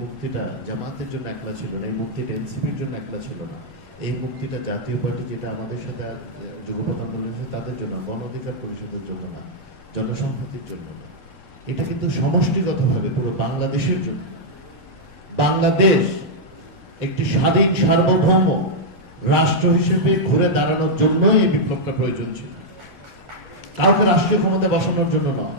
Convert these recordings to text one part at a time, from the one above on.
মুক্তিটা জামাতের জন্য একলা ছিল না, এই মুক্তিটা এনসিপির জন্য একলা ছিল না, এই মুক্তিটা জাতীয় পার্টি যেটা আমাদের সাথে যুগপৎ আন্দোলন তাদের জন্য, গণ অধিকার পরিষদের জন্য না, জনসংহতির জন্য না, এটা কিন্তু সমষ্টিগতভাবে পুরো বাংলাদেশের জন্য। বাংলাদেশ একটি স্বাধীন সার্বভৌম রাষ্ট্র হিসেবে ঘুরে দাঁড়ানোর জন্য এই বিপ্লবটা প্রয়োজন ছিল। কাউকে রাষ্ট্রীয় ক্ষমতায় বসানোর জন্য নয়,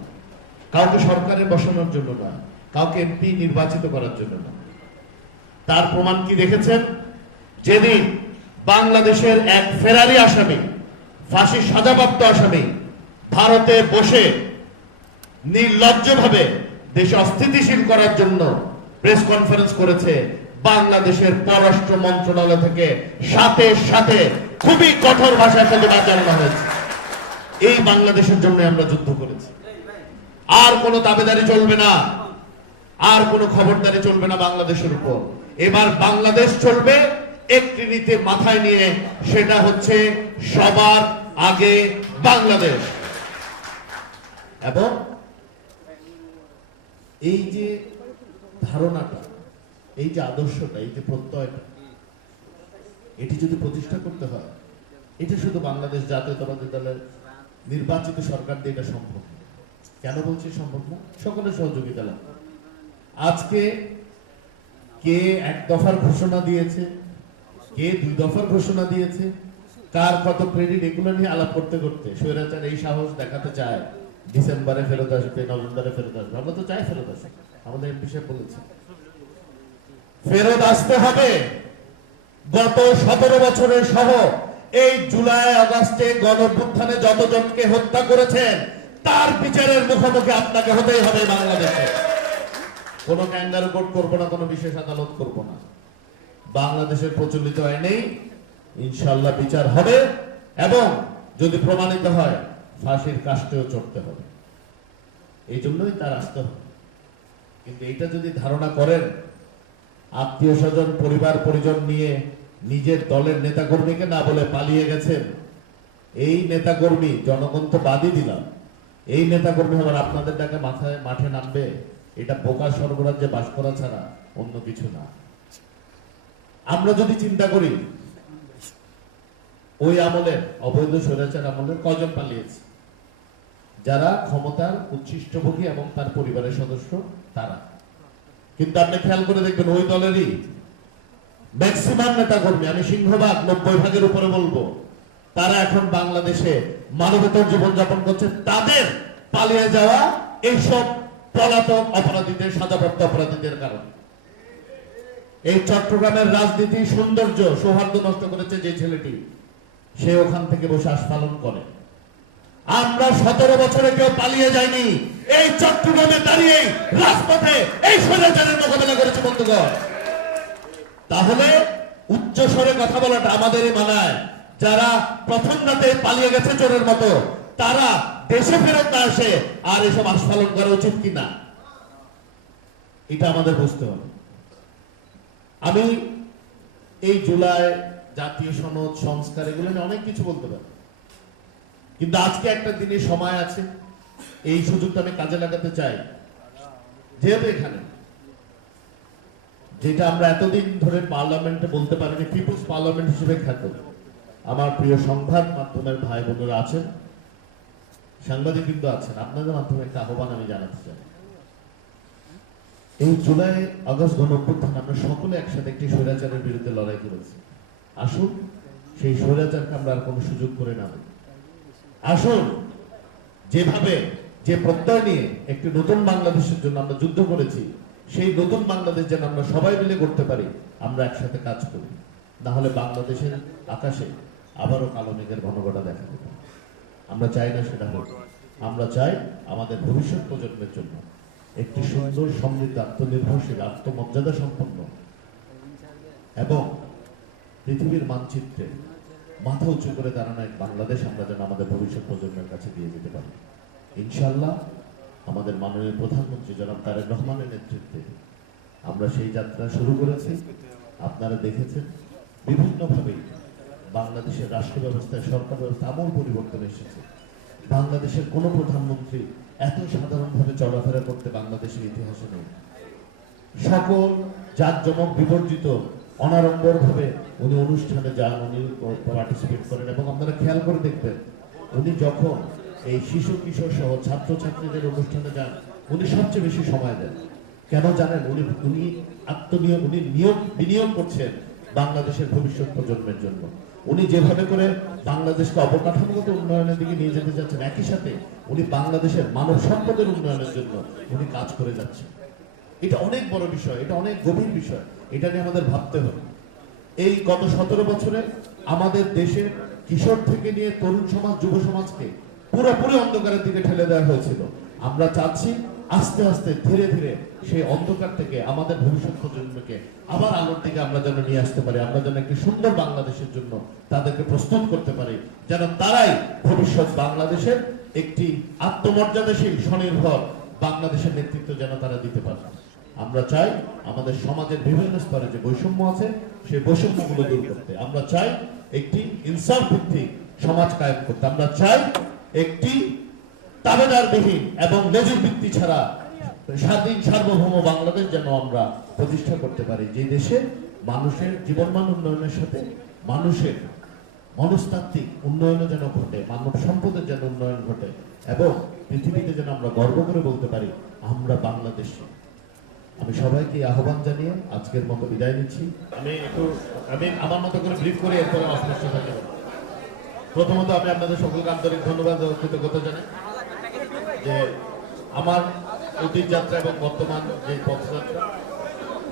কাউকে সরকারে বসানোর জন্য নয়, কাউকে এমপি নির্বাচিত করার জন্য নয়। তার প্রমাণ কি দেখেছেন? যেদিন বাংলাদেশের এক ফেরারি আসামি, ফাঁসির সাজাপ্রাপ্ত আসামি ভারতে বসে নির্লজ্জভাবে দেশে অস্থিতিশীল করার জন্য প্রেস কনফারেন্স করেছে, বাংলাদেশের পররাষ্ট্র মন্ত্রণালয় থেকে সাথে সাথে খুবই কঠোর ভাষায় সাথে জানানো হয়েছে এই বাংলাদেশের জন্য আমরা যুদ্ধ করেছি। আর কোনো দাবিদারি চলবে না, আর কোনো খবরদারি চলবে না বাংলাদেশের উপর। এবার বাংলাদেশ চলবে একটি নীতি মাথায় নিয়ে, সেটা হচ্ছে সবার আগে বাংলাদেশ। এবং এই যে ধারণাটা, এই যে আদর্শটা, এই যে প্রত্যয়টা, এটি যদি প্রতিষ্ঠা করতে হয়, এটা শুধু বাংলাদেশ জাতীয়তাবাদী দলের নির্বাচিত সরকার দিয়ে এটা সম্ভব। কেন বলছি সম্ভব না? সকলের সহযোগিতা লাগবে। আজকে কে এক দফার ঘোষণা দিয়েছে, কে দুই দফার ঘোষণা দিয়েছে, কার কত ক্রেডিট, এগুলো নিয়ে আলাপ করতে করতে স্বৈরাচার এই সাহস দেখাতে চায় ডিসেম্বরে ফেরত আসবে, নভেম্বরে ফেরত আসবে। আমরা তো চাই ফেরত আসবে, আমাদের এমপি সাহেব বলেছে ফেরত আসতে হবে। গত 17 বছরের সহ এই জুলাই আগস্টে গণঅভ্যুত্থানে যতজনকে হত্যা করেছেন তার বিচারের মুখোমুখি আপনাকে হতেই হবে বাংলাদেশে। কোনো ক্যাঙ্গারু কোর্ট করবো না, কোনো বিশেষ আদালত করবো না। বাংলাদেশের প্রচলিত আইনেই ইনশাআল্লাহ বিচার হবে, এবং যদি প্রমাণিত হয় ফাঁসির কাষ্ঠেও চড়তে হবে। এই জন্যই তার আসতে হবে। কিন্তু এটা যদি ধারণা করেন আত্মীয় স্বজন পরিবার পরিজন নিয়ে নিজের দলের নেতা কর্মীকে না বলে পালিয়ে গেছেন, এই নেতা কর্মী জনগণ তো বাদই দিলাম, এই নেতা কর্মী আবার আপনাদের ডাকে মাঠে নামবে, এটা বোকা স্বর্গরাজ্যে বাস করা ছাড়া অন্য কিছু না। আমরা যদি চিন্তা করি ওই আমলের অবৈধ স্বৈরাচার আমলের কজন পালিয়েছে, যারা ক্ষমতার উচ্ছিষ্টভোগী এবং তার পরিবারের সদস্য তারা। কিন্তু আপনি খেয়াল করে দেখবেন ওই দলেরই ম্যাক্সিমাম নেতা কর্মী, আমি সিংহভাগ 90% উপরে বলবো, তারা এখন বাংলাদেশে মানবেতর জীবনযাপন করছে। তাদের পালিয়ে যাওয়া এইসব পলাতক অপরাধীদের, সাজাপ্রাপ্ত অপরাধীদের কারণে। এই চট্টগ্রামের রাজনীতি সৌন্দর্য সৌহার্দ্য নষ্ট করেছে যে ছেলেটি, সে ওখান থেকে বসে আস্ফালন করে। আমরা 17 বছরে কেউ পালিয়ে যায়নি, এই চট্টগ্রামে দাঁড়িয়ে রাজপথে এই স্বৈরাচারের মোকাবেলা করেছে বন্ধুগণ। তাহলে উচ্চ স্বরে কথা বলাটা আমাদেরই মানায়। যারা প্রথম রাতে পালিয়ে গেছে চোরের মতো, তারা দেশে ফেরত না আসে আর এসব আস্ফালন করা উচিত কিনা, এটা আমাদের বুঝতে হবে। আমি এই জুলাই জাতীয় সনদ সংস্কার এগুলো নিয়ে অনেক কিছু বলতে পারি, কিন্তু আজকে একটা দিনের সময় আছে, এই সুযোগটা আমি কাজে লাগাতে চাই। যেহেতু এখানে যেটা আমরা এতদিন ধরে পার্লামেন্টে বলতে পারিনি, পিপুলস পার্লামেন্ট হিসেবে খ্যাত, আমার প্রিয় সংবাদ মাধ্যমের ভাই বোনেরা আছেন, সাংবাদিক কিন্তু আছেন, আপনাদের মাধ্যমে একটা আহ্বান আমি জানাতে চাই। এই জুলাই আগস্ট গণঅভ্যুত্থান আমরা সকলে একসাথে একটি স্বৈরাচারের বিরুদ্ধে লড়াই করেছি। আসুন সেই স্বৈরাচারকে আমরা আর কোনো সুযোগ করে না দিই। আসুন যেভাবে যে প্রত্যয় নিয়ে একটি নতুন বাংলাদেশের জন্য আমরা যুদ্ধ করেছি, সেই নতুন বাংলাদেশ যেন আমরা সবাই মিলে করতে পারি, আমরা একসাথে কাজ করি। না হলে বাংলাদেশের আকাশে আবারও কালো মেঘের ঘনঘটা দেখা দেবে। আমরা চাই না সেটা হোক। আমরা চাই আমাদের ভবিষ্যৎ প্রজন্মের জন্য একটি সুন্দর, সমৃদ্ধ, আত্মনির্ভরশীল, আত্মমর্যাদা সম্পন্ন এবং পৃথিবীর মানচিত্রে মাথা উঁচু করে দাঁড়ানো এক বাংলাদেশ আমরা যেন আমাদের ভবিষ্যৎ প্রজন্মের কাছে দিয়ে যেতে পারি। ইনশাআল্লাহ আমাদের মাননীয় প্রধানমন্ত্রী জনাব তারেক রহমানের নেতৃত্বে আমরা সেই যাত্রা শুরু করেছি। আপনারা দেখেছেন বিভিন্নভাবে বাংলাদেশের রাষ্ট্র ব্যবস্থায়, সরকার ব্যবস্থা আমূল পরিবর্তন এসেছে। বাংলাদেশের কোন প্রধানমন্ত্রী এত সাধারণভাবে চলাফেরা করতে বাংলাদেশের ইতিহাসে নেই। সকল জাঁকজমক বিবর্জিত অনাড়ম্বর ভাবে উনি অনুষ্ঠানে যান, উনি পার্টিসিপেট করেন। এবং আপনারা খেয়াল করে দেখবেন উনি যখন এই শিশু কিশোর সহ ছাত্রছাত্রীদের অনুষ্ঠানে যান, উনি সবচেয়ে বেশি সময় দেন। কেন জানেন? উনি বিনিয়োগ করছেন বাংলাদেশের ভবিষ্যৎ প্রজন্মের জন্য। উনি যেভাবে করে বাংলাদেশকে অবকাঠামোগত উন্নয়নের দিকে নিয়ে যেতে যাচ্ছেন, একই সাথে উনি বাংলাদেশের মানব সম্পদের উন্নয়নের জন্য উনি কাজ করে যাচ্ছেন। এটা অনেক বড় বিষয়, এটা অনেক গভীর বিষয়, এটা নিয়ে আমাদের ভাবতে হবে। এই গত 17 বছরে আমাদের দেশের কিশোর থেকে নিয়ে তরুণ সমাজ, যুব সমাজকে পুরোপুরি অন্ধকারের দিকে ঠেলে দেওয়া হয়েছিল। আমরা চাচ্ছি আস্তে আস্তে ধীরে ধীরে সেই অন্ধকার থেকে আমাদের ভবিষ্যৎ প্রজন্মকে আবার আলোর দিকে আমরা যেন নিয়ে আসতে পারি, আমরা যেন একটি সুন্দর বাংলাদেশের জন্য তাদেরকে প্রস্তুত করতে পারি, যেন তারাই ভবিষ্যৎ বাংলাদেশের একটি আত্মমর্যাদাশীল স্বনির্ভর বাংলাদেশের নেতৃত্ব যেন তারা দিতে পারে। আমরা চাই আমাদের সমাজের বিভিন্ন স্তরে যে বৈষম্য আছে সেই বৈষম্যগুলো দূর করতে। আমরা চাই একটি ইনসাফ ভিত্তিক সমাজ কায়েম করতে। আমরা চাই একটি তাবেদারবিহীন এবং লেজুর ভিত্তি ছাড়া স্বাধীন সার্বভৌম বাংলাদেশ যেন আমরা প্রতিষ্ঠা করতে পারি, যে দেশে মানুষের জীবনমান উন্নয়নের সাথে মানুষের মনস্তাত্ত্বিক উন্নয়নও যেন ঘটে, মানব সম্পদের যেন উন্নয়ন ঘটে, এবং পৃথিবীতে যেন আমরা গর্ব করে বলতে পারি আমরা বাংলাদেশী। আমি সবাইকে আহ্বান জানিয়ে আজকের মতো বিদায় নিচ্ছি। আমি আমার মতো করে ব্রিফ করে এরপরে অস্পষ্ট থাকতে। প্রথমত আমি আপনাদের সকলকে আন্তরিক ধন্যবাদ ও কৃতজ্ঞতা জানাই যে আমার অতীত যাত্রা এবং বর্তমান যে পথযাত্রা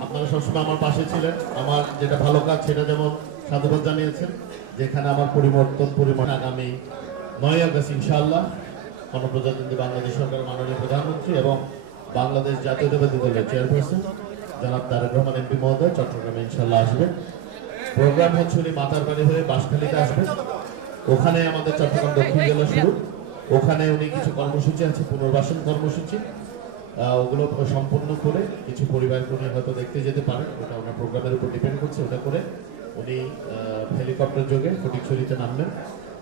আপনারা সবসময় আমার পাশে ছিলেন। আমার যেটা ভালো কাজ সেটা যেমন সাধুবাদ জানিয়েছেন, যেখানে আমার পরিমাণ আগামী 9 আগস্ট ইনশাআল্লাহ গণপ্রজাতন্ত্রী বাংলাদেশ সরকারের মাননীয় প্রধানমন্ত্রী এবং বাংলাদেশ জাতীয়তাবাদী দলের চেয়ারপারসন জনাব তারেক রহমান এমপি মহোদয় চট্টগ্রামে ইনশাআল্লাহ আসবেন। প্রোগ্রাম হচ্ছে উনি মাতার বাড়ি হয়ে বাঁশখালীতে আসবেন। ওখানে আমাদের চট্টগ্রাম দক্ষিণ জেলা শুরু। ওখানে উনি কিছু কর্মসূচি আছে, পুনর্বাসন কর্মসূচি, ওগুলো সম্পূর্ণ করে কিছু পরিবারকে উনি হয়তো দেখতে যেতে পারেন। ওটা ওনার প্রোগ্রামের উপর ডিপেন্ড করছে। ওটা করে উনি হেলিকপ্টার যোগে ফটিকছড়িতে নামবেন।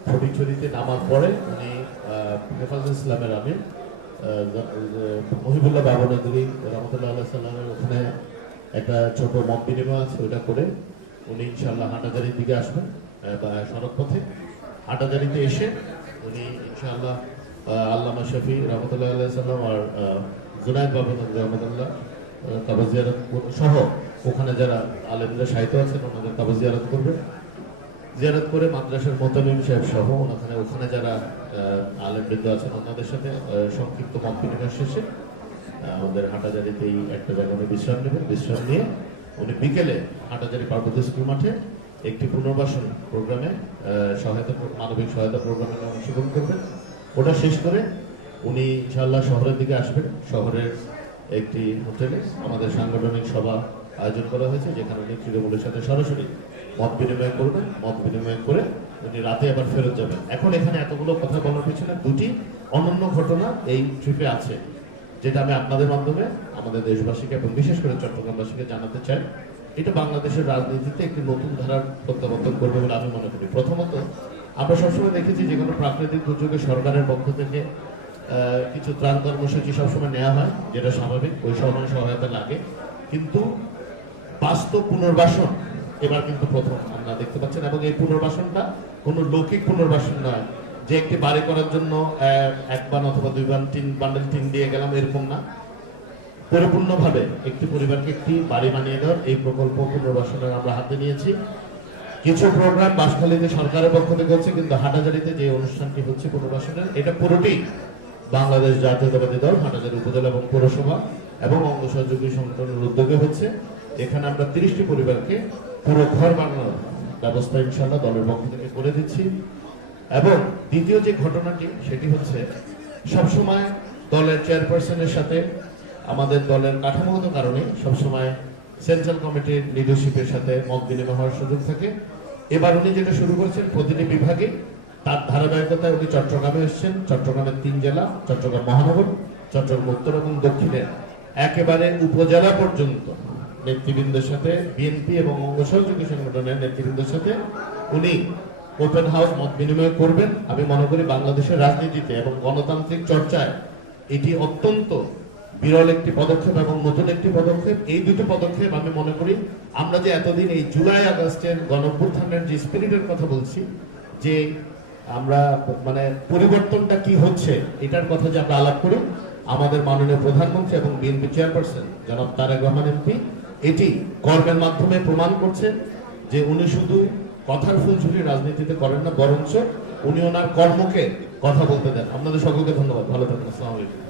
ফটিকছড়িতে নামার পরে উনি হেফাজত ইসলামের আমির মহিবুল্লাহ বাবনগরী রহমতুল্লাহ সাল্লামের ওখানে একটা ছোট মত বিনিময় আছে, ওটা করে উনি ইনশাআল্লাহ হাটাজারির দিকে আসবেন সড়ক পথে। হাটাজারিতে এসে উনি ইনশাআল্লাহ আল্লামা শফি রহমতুল্লাহ সাল্লাম আর জুনায়েদ বাবনগরী রহমতুল্লাহ কবর জিয়ারত সহ ওখানে যারা আলেমরা সাহিত্য আছেন ওনাদের কবর জিয়ারত করবেন। জিয়ারত করে মাদ্রাসার মোতামিম সাহেব সহ ওখানে যারা আলেমবৃন্দ আছেন ওনাদের সাথে সংক্ষিপ্ত মত বিনিময় শেষে আমাদের হাটাজারিতেই একটা জায়গায় বিশ্রাম নেবেন। বিশ্রাম নিয়ে উনি বিকেলে হাটাজারি পার্বতী স্কুল মাঠে একটি পুনর্বাসন প্রোগ্রামে মানবিক সহায়তা প্রোগ্রামে অংশগ্রহণ করবেন। ওটা শেষ করে উনি ইনশাআল্লাহ শহরের দিকে আসবেন। শহরের একটি হোটেলে আমাদের সাংগঠনিক সভা আয়োজন করা হয়েছে, যেখানে উনি তৃণমূলের সাথে সরাসরি মত বিনিময় করবেন। মত বিনিময় করে উনি রাতে আবার ফেরত যাবেন। এখন এখানে এতগুলো কথা বলার পিছনে দুটি অনন্য ঘটনা এই ট্রিপে আছে, যেটা আমি আপনাদের মাধ্যমে আমাদের দেশবাসীকে এবং বিশেষ করে চট্টগ্রামবাসীকে জানাতে চাই। এটা বাংলাদেশের রাজনীতিতে একটি নতুন ধারার প্রত্যাবর্তন করবে বলে আমি মনে করি। প্রথমত, আমরা সবসময় দেখেছি যে কোনো প্রাকৃতিক দুর্যোগে সরকারের পক্ষ থেকে কিছু ত্রাণ কর্মসূচি সবসময় নেওয়া হয়, যেটা স্বাভাবিক, ওই সময় সহায়তা লাগে। কিন্তু বাস্তব পুনর্বাসন এবার কিন্তু প্রথম আমরা দেখতে পাচ্ছেন, এবং এই পুনর্বাসনটা কোনো লৌকিক পুনর্বাসন নয় যে একটি বাড়ি করার জন্য একবার অথবা দুইবার বান্ডেল টিন দিয়ে গেলাম, এরকম না। পরিপূর্ণভাবে একটি পরিবারকে একটি বাড়ি বানিয়ে দেওয়ার এই প্রকল্প পুনর্বাসনের আমরা হাতে নিয়েছি। কিছু প্রোগ্রাম বাঁশখালীতে সরকারের পক্ষ থেকে হচ্ছে, কিন্তু হাটাজারিতে যে অনুষ্ঠানটি হচ্ছে পুনর্বাসনের, এটা পুরোটি বাংলাদেশ জাতীয়তাবাদী দল হাটাজারি উপজেলা এবং পৌরসভা এবং অঙ্গ সহযোগী সংগঠনের উদ্যোগে হচ্ছে। এখানে আমরা 30টি পরিবারকে পুরো ঘর বানানোর ব্যবস্থা ইনশাআল্লাহ দলের পক্ষ থেকে করে দিচ্ছি। এবং দ্বিতীয় যে ঘটনাটি সেটি হচ্ছে, সবসময় দলের চেয়ারপারসনের সাথে আমাদের দলের কাঠামোগত কারণে সবসময় সেন্ট্রাল কমিটির লিডারশিপের সাথে মত বিনিময় হওয়ার সুযোগ থাকে। এবার উনি যেটা শুরু করেছেন, প্রতিটি বিভাগে তার ধারাবাহিকতায় উনি চট্টগ্রামে এসেছেন। চট্টগ্রামের 3 জেলা, চট্টগ্রাম মহানগর, চট্টগ্রাম উত্তর এবং দক্ষিণের একেবারে উপজেলা পর্যন্ত নেতৃবৃন্দের সাথে, বিএনপি এবং অঙ্গ সহযোগী সংগঠনের নেতৃবৃন্দের সাথে উনি ওপেন হাউস মত বিনিময় করবেন। আমি মনে করি বাংলাদেশের রাজনীতিতে এবং গণতান্ত্রিক চর্চায় এটি অত্যন্ত বিরল একটি পদক্ষেপ এবং নতুন একটি পদক্ষেপ। এই দুটো পদক্ষেপ আমি মনে করি আমরা যে এতদিন এই জুলাই আগস্টের গণঅভ্যুত্থানের যে স্পিরিটের কথা বলছি, যে আমরা মানে পরিবর্তনটা কি হচ্ছে এটার কথা যে আমরা আলাপ করি, আমাদের মাননীয় প্রধানমন্ত্রী এবং বিএনপি চেয়ারপারসন জনাব তারেক রহমান এমপি এটি কর্মের মাধ্যমে প্রমাণ করছেন যে উনি শুধু কথার ফুলঝুরি রাজনীতিতে করেন না, বরঞ্চ উনি ওনার কর্মকে কথা বলতে দেন। আপনাদের সকলকে ধন্যবাদ, ভালো থাকুন, আসসালামু আলাইকুম।